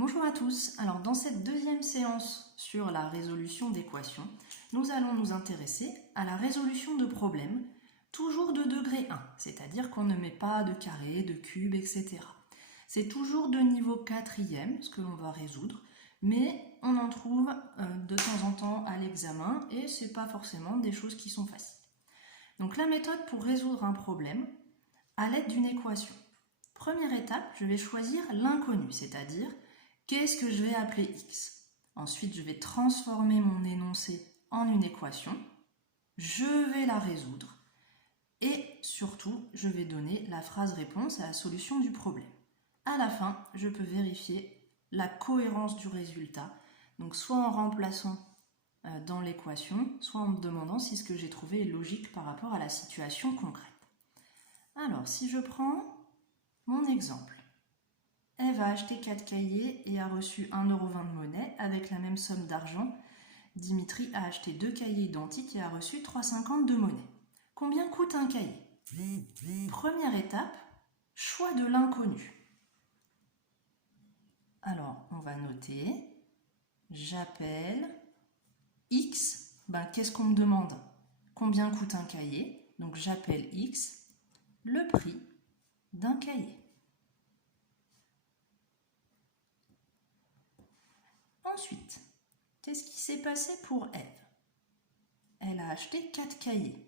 Bonjour à tous, alors dans cette deuxième séance sur la résolution d'équations, nous allons nous intéresser à la résolution de problèmes, toujours de degré 1, c'est-à-dire qu'on ne met pas de carré, de cube, etc. C'est toujours de niveau quatrième, ce que l'on va résoudre, mais on en trouve de temps en temps à l'examen et ce n'est pas forcément des choses qui sont faciles. Donc la méthode pour résoudre un problème à l'aide d'une équation. Première étape, je vais choisir l'inconnu, c'est-à-dire qu'est-ce que je vais appeler x. Ensuite, je vais transformer mon énoncé en une équation, je vais la résoudre et surtout, je vais donner la phrase réponse à la solution du problème. À la fin, je peux vérifier la cohérence du résultat, donc soit en remplaçant dans l'équation, soit en me demandant si ce que j'ai trouvé est logique par rapport à la situation concrète. Alors, si je prends mon exemple, elle va acheter 4 cahiers et a reçu 1,20 € de monnaie. Avec la même somme d'argent, Dimitri a acheté 2 cahiers identiques et a reçu 3,50 € de monnaie. Combien coûte un cahier? Première étape, choix de l'inconnu. Alors, on va noter, j'appelle X, qu'est-ce qu'on me demande? Combien coûte un cahier? Donc j'appelle X, le prix d'un cahier. Ensuite, qu'est-ce qui s'est passé pour Ève? Elle a acheté 4 cahiers.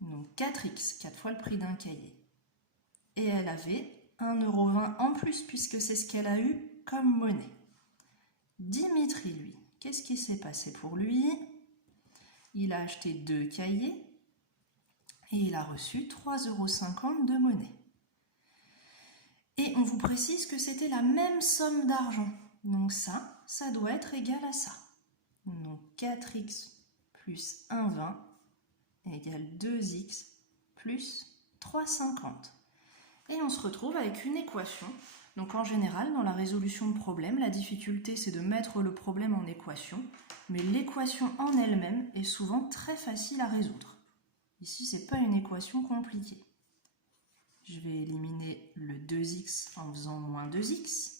Donc 4x, 4 fois le prix d'un cahier. Et elle avait 1,20 € en plus puisque c'est ce qu'elle a eu comme monnaie. Dimitri, lui, qu'est-ce qui s'est passé pour lui? Il a acheté 2 cahiers et il a reçu 3,50 € de monnaie. Et on vous précise que c'était la même somme d'argent. Donc ça doit être égal à ça. Donc 4x plus 1,20 égale 2x plus 3,50. Et on se retrouve avec une équation. Donc en général, dans la résolution de problème, la difficulté c'est de mettre le problème en équation, mais l'équation en elle-même est souvent très facile à résoudre. Ici, ce n'est pas une équation compliquée. Je vais éliminer le 2x en faisant moins 2x.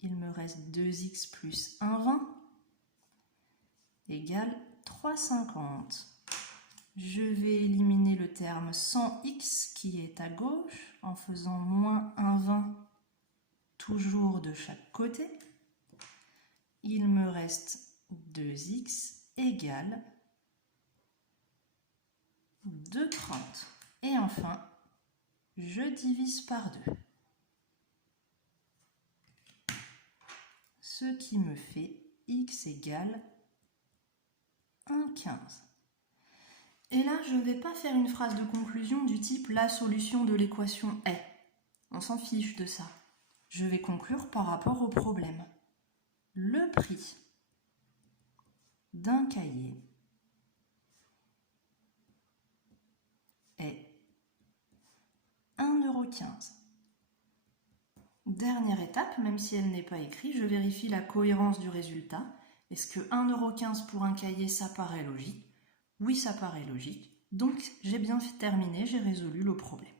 Il me reste 2x plus 1,20 égale 3,50. Je vais éliminer le terme 100x qui est à gauche en faisant moins 1,20 toujours de chaque côté. Il me reste 2x égale 2,30. Et enfin, je divise par 2. Ce qui me fait x égale 1,15. Et là, je ne vais pas faire une phrase de conclusion du type « la solution de l'équation est ». On s'en fiche de ça. Je vais conclure par rapport au problème. Le prix d'un cahier est 1,15 €. Dernière étape, même si elle n'est pas écrite, je vérifie la cohérence du résultat. Est-ce que 1,15 € pour un cahier, ça paraît logique? Oui, ça paraît logique. Donc, j'ai bien terminé, j'ai résolu le problème.